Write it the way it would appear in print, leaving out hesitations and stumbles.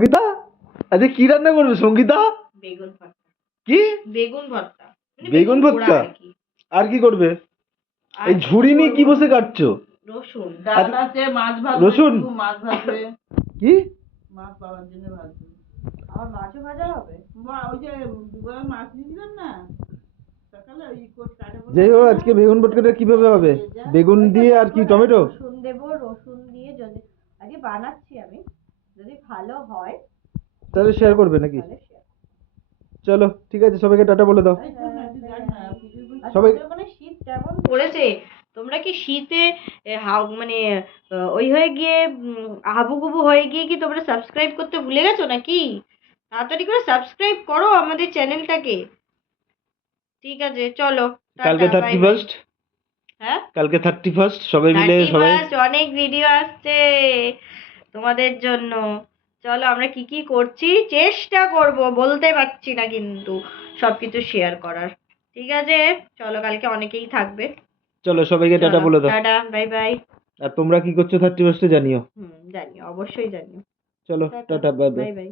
সঙ্গীতা, আজকে কি রান্না করবে সঙ্গীতা? বেগুন ভর্তা। কি বেগুন ভর্তা? বেগুন ভর্তা? আর কি করবে? এই ঝুড়ি নিয়ে কি বসে কাটছো? রসুন, ডাল আছে, মাছ ভাজবে, রসুন? মাছ ভাজবে। কি মাছ বাবার জন্য ভাজবে। আর মাছও ভাজা হবে? ওই যে দুপুরে মাছ নিয়েছিলাম না সকালে, ওই কাটা যাই হোক, আজকে বেগুন ভর্তাটা কিভাবে হবে? বেগুন দিয়ে আর কি টমেটো? রসুন দেবো, রসুন দিয়ে যদি আজকে বানাচ্ছি আমি, যদি ভালো হয় তাহলে শেয়ার করবে নাকি? তাহলে share চলো ঠিক আছে, সবাইকে টাটা বলে দাও। করবো। সবাই মানে শীত কেমন পড়েছে, তোমরা কি শীতে মানে ওই হয়ে গিয়ে হাবুগুবু হয়ে গিয়ে কি তোমরা সাবস্ক্রাইব করতে ভুলে গেছো নাকি? তাড়াতাড়ি করে সাবস্ক্রাইব করো আমাদের চ্যানেলটাকে। ঠিক আছে, চলো কালকে 31st। হ্যাঁ, কালকে 31st, সবাই মিলে সবাই 31st অনেক ভিডিও আসছে তোমাদের জন্য। চলো আমরা কি কি করছি চেষ্টা করব, বলতে পারছি না কিন্তু সবকিছু শেয়ার করার। ঠিক আছে, চলো কালকে অনেকেই থাকবে। চলো সবাইকে টাটা চলো বলে দাও। Tata, bye bye. আর তোমরা কি করছো 31st জানিও। জানিও, অবশ্যই জানিও। চলো tata, tata, bye bye. Bye bye.